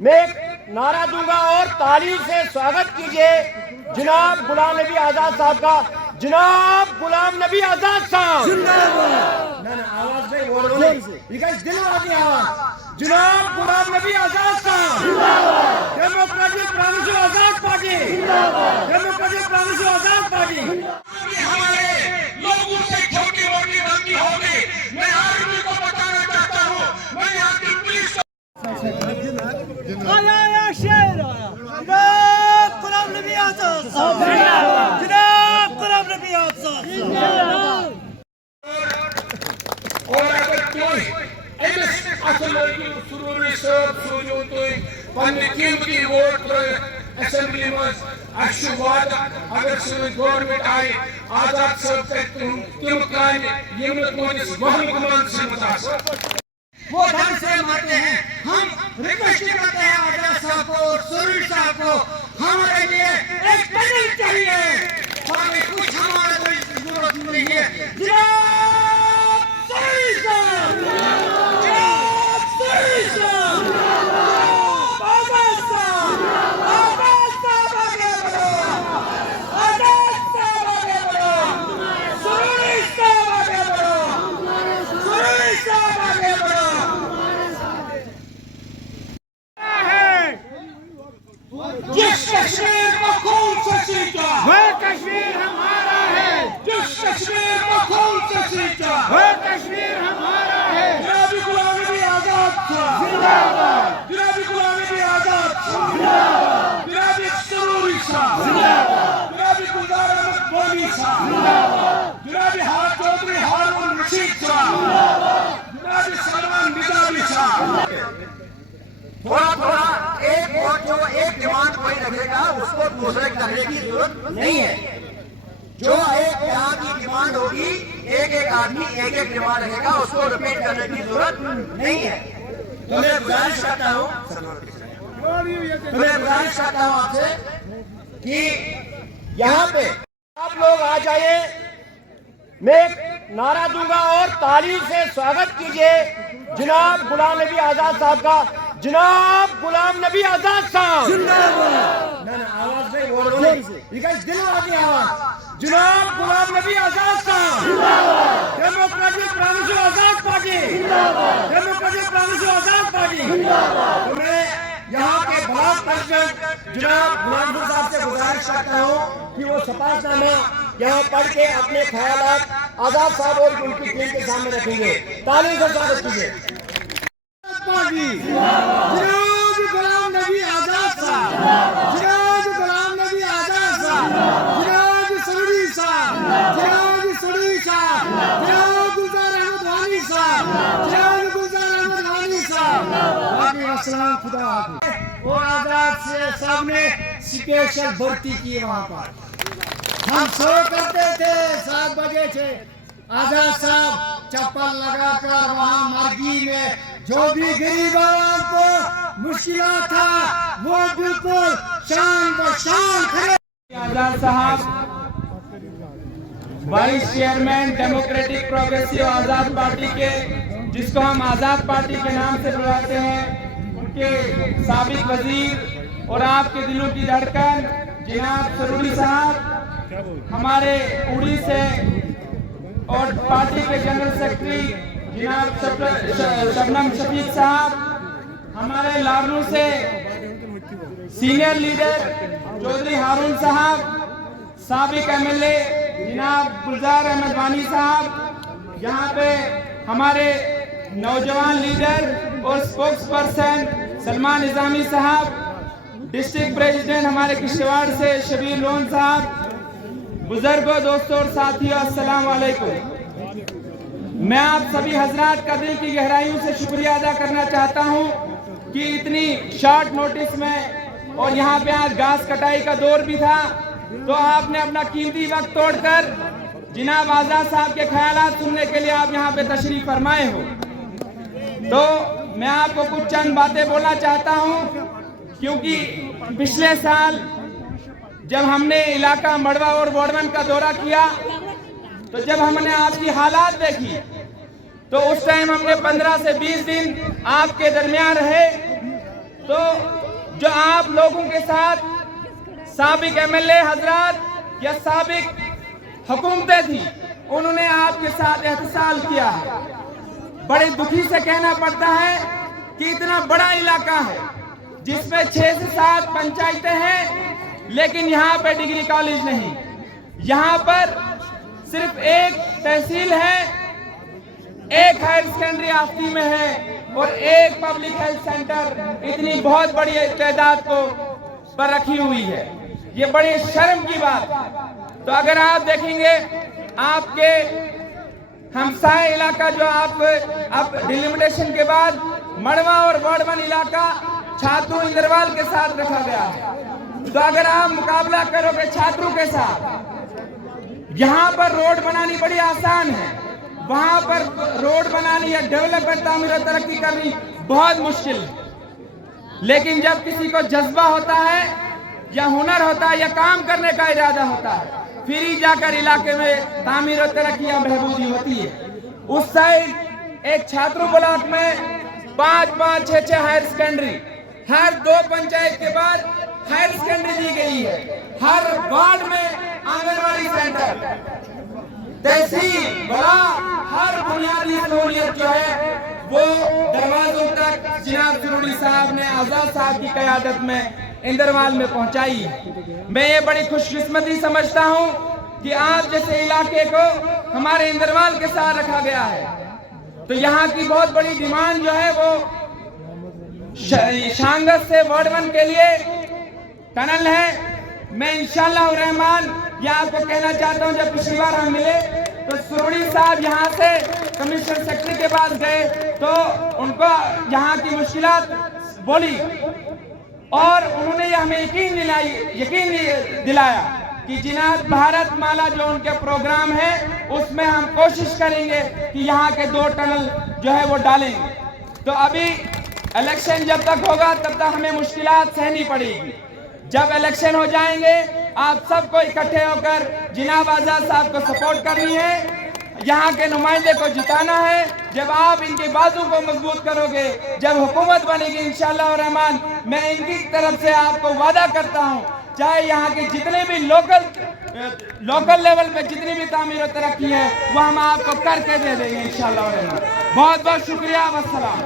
मैं एक नारा दूंगा और ताली से स्वागत कीजिए जनाब गुलाम नबी आजाद साहब का। जनाब गुलाम नबी आजाद साहब जिंदाबाद। ना आवाज में बोलो, दिल वाली आवाज। जनाब गुलाम नबी आजाद साहब जिंदाबाद। डेमोक्रेटिक प्रोग्रेसिव आजाद पार्टी जिंदाबाद। डेमोक्रेटिक प्रोग्रेसिव आजाद पार्टी। हमारे लोगों से छोटी मोटी गलती होगी, मैं आर्मी को बताना चाहता हूँ, मैं यहाँ की पुलिस आया शेर आया। जनाब गुलाम नबी आजाद साहब जिंदाबाद। जनाब गुलाम नबी आजाद जिंदाबाद। और अगर कोई एमएस असल की सुरूरी सब सोचो तो पन्ने कीमती वोट असेंबली में अशुवाद अगर से गवर्नमेंट आए आजाद सब तक तुम कान ये मुझे महकमान से मुतासर वो ढंग से मारते हैं। हम रिक्वेस्ट करते हैं आजाद साहब को और सुरील साहब को, हमारे लिए एक पैनल चाहिए, हमें कुछ हमारे कोई जरूरत नहीं है। जनाब सुरील साहब, जनाब सुरील साहब, आजाद साहब, आजाद साहब आगे बढ़ो, आजाद साहब आगे बढ़ो, सुरील साहब आगे बढ़ो, सुरील साहब आगे बढ़ो। जिस कश्मीर को खून से सींचा वह कश्मीर हमारा है। जिस कश्मीर को खून से सींचा वह कश्मीर हमारा है। जनाबी गुलाम नबी आजाद साहब जिंदाबाद। जनाबी गुलाम नबी आजाद साहब जिंदाबाद। जनाबी सुरूरी साहब जिंदाबाद। जनाबी गुलजार अहमद बोनी साहब जिंदाबाद। जनाबी चौधरी हारून रशीद साहब जनाबी सलमान निजामी साहब। थोड़ा थोड़ा एक वोट जो एक डिमांड कोई रखेगा उसको दूसरे करने की जरूरत नहीं है। जो एक यहाँ की डिमांड होगी एक एक आदमी एक एक डिमांड रखेगा, उसको रिपीट करने की जरूरत नहीं है। तो मैं गुजारिश करता हूँ आपसे कि यहाँ पे आप लोग आ जाइए। मैं एक नारा दूंगा और ताली से स्वागत कीजिए जनाब गुलाम नबी आजाद साहब का। जनाब गुलाम नबी आजाद साहब जिंदाबाद। ना आवाज में बोलो, दिल वाली आवाज। जनाब गुलाम नबी आजाद साहब जिंदाबाद। डेमोक्रेटिक प्रोग्रेसिव आजाद पार्टी जिंदाबाद। डेमोक्रेटिक प्रोग्रेसिव आजाद पार्टी जिंदाबाद। तो मैं यहाँ के ब्लॉक प्रेसिडेंट जनाब गुलाम साहब से गुजारिश करता हूँ कि वो शपथनामा यहाँ पढ़ के अपने ख्यालात आजाद साहब और उनकी टीम के सामने रखेंगे। ताली से स्वागत कीजिए। जनाब गुलाम नबी आजाद साहब, जनाब गुलाम नबी आजाद साहब, जनाब सुरूरी साहब, जनाब सुरूरी साहब, जनाब गुलजार अहमद वानी साहब, जनाब गुलजार अहमद वानी साहब। बाकी अस्सलाम, खुदा हाफिज़। और आजाद से सामने स्पेशल भर्ती की वहाँ पर हम सो करते थे 7 बजे से। आजाद साहब चप्पल लगाकर वहाँ मरगी में जो भी गरीबान को मुश्किल था वो बिल्कुल शान ब शान खड़े। आजाद साहब वाइस चेयरमैन डेमोक्रेटिक प्रोग्रेसिव आजाद पार्टी के, जिसको हम आजाद पार्टी के नाम से बुलाते हैं, उनके साबिक वजीर और आपके दिलों की धड़कन जनाब सरूरी साहब, हमारे उड़ी से, और पार्टी के जनरल सेक्रेटरी जनाब शबनम शफीक साहब, हमारे लारनू से सीनियर लीडर चौधरी हारून साहब, साबिक एमएलए जनाब गुलजार अहमद वानी साहब, यहाँ पे हमारे नौजवान लीडर और स्पोक्स पर्सन सलमान निजामी साहब, डिस्ट्रिक्ट प्रेसिडेंट हमारे किश्तवाड़ से शबीर लोन साहब, बुजुर्गों, दोस्तों और साथियों, अस्सलाम वालेकुम। मैं आप सभी हजरात का दिल की गहराइयों से शुक्रिया अदा करना चाहता हूं कि इतनी शॉर्ट नोटिस में, और यहाँ पे आज घास कटाई का दौर भी था, तो आपने अपना कीमती वक्त तोड़कर जनाब आजाद साहब के ख्यालात सुनने के लिए आप यहाँ पे तशरीफ फरमाए हो। तो मैं आपको कुछ चंद बातें बोलना चाहता हूँ, क्योंकि पिछले साल जब हमने इलाका मड़वा और बोडमन का दौरा किया, तो जब हमने आपकी हालात देखी, तो उस टाइम हमने 15 से 20 दिन आपके दरमियान रहे तो जो आप लोगों के साथ साबिक एमएलए हजरात या साबिक हुकूमतें थी, उन्होंने आपके साथ एहतसाल किया है। बड़े दुखी से कहना पड़ता है कि इतना बड़ा इलाका है जिसमें 6 से 7 पंचायतें हैं, लेकिन यहाँ पे डिग्री कॉलेज नहीं। यहाँ पर सिर्फ एक तहसील है, एक हायर सेकेंडरी आफती में है और एक पब्लिक हेल्थ सेंटर इतनी बहुत बड़ी तादाद को पर रखी हुई है। ये बड़ी शर्म की बात है। तो अगर आप देखेंगे आपके हमसाए इलाका जो आप अब डिलिमिटेशन के बाद मड़वा और वर्डवन इलाका छात्रों इंदरवाल के साथ रखा गया है। तो अगर आप मुकाबला करोगे छात्रों के साथ, यहाँ पर रोड बनानी बड़ी आसान है, वहां पर रोड बनानी या डेवलपमेंट तामीर और तरक्की करनी बहुत मुश्किल है। लेकिन जब किसी को जज्बा होता है या हुनर होता है या काम करने का इरादा होता है, फिर ही जाकर इलाके में तामीर और तरक्की या बहबूदी होती है। उस साइड एक छात्रों ब्लॉक में 5-5, 6-6 हायर सेकेंडरी, हर 2 पंचायत के बाद हायर सेकेंडरी दी गई है। हर वार्ड में आंगनबाड़ी सेंटर, तहसील बड़ा, हर बुनियादी सहूलियत जो है वो दरवाजों तक जनाब सुरूरी साहब ने आजाद साहब की क़यादत में इंदरवाल में पहुंचाई। मैं ये बड़ी खुशकिस्मती समझता हूं कि आप जैसे इलाके को हमारे इंदरवाल के साथ रखा गया है। तो यहाँ की बहुत बड़ी डिमांड जो है वो शांगत से वर्डवन के लिए टनल है। मैं इंशाअल्लाह रहमान ये आपको कहना चाहता हूँ, जब पिछली बार हम मिले तो सुरूरी साहब यहाँ से कमिश्नर सेक्रेटरी के पास गए तो उनको यहाँ की मुश्किलात बोली और उन्होंने हमें यकीन दिलाया कि जिनात भारत माला जो उनके प्रोग्राम है उसमें हम कोशिश करेंगे कि यहाँ के 2 टनल जो है वो डालेंगे। तो अभी इलेक्शन जब तक होगा तब तक हमें मुश्किलात सहनी पड़ेगी। जब इलेक्शन हो जाएंगे आप सबको इकट्ठे होकर जिनाब आजाद साहब को सपोर्ट करनी है, यहाँ के नुमाइंदे को जिताना है। जब आप इनके बाजू को मजबूत करोगे, जब हुकूमत बनेगी इंशाअल्लाह रहमान, मैं इनकी तरफ से आपको वादा करता हूँ, चाहे यहाँ के जितने भी लोकल लेवल पे जितनी भी तामीर और तरक्की है वो हम आपको करके दे देंगे इंशाअल्लाह रहमान। बहुत बहुत शुक्रिया, वस्सलाम।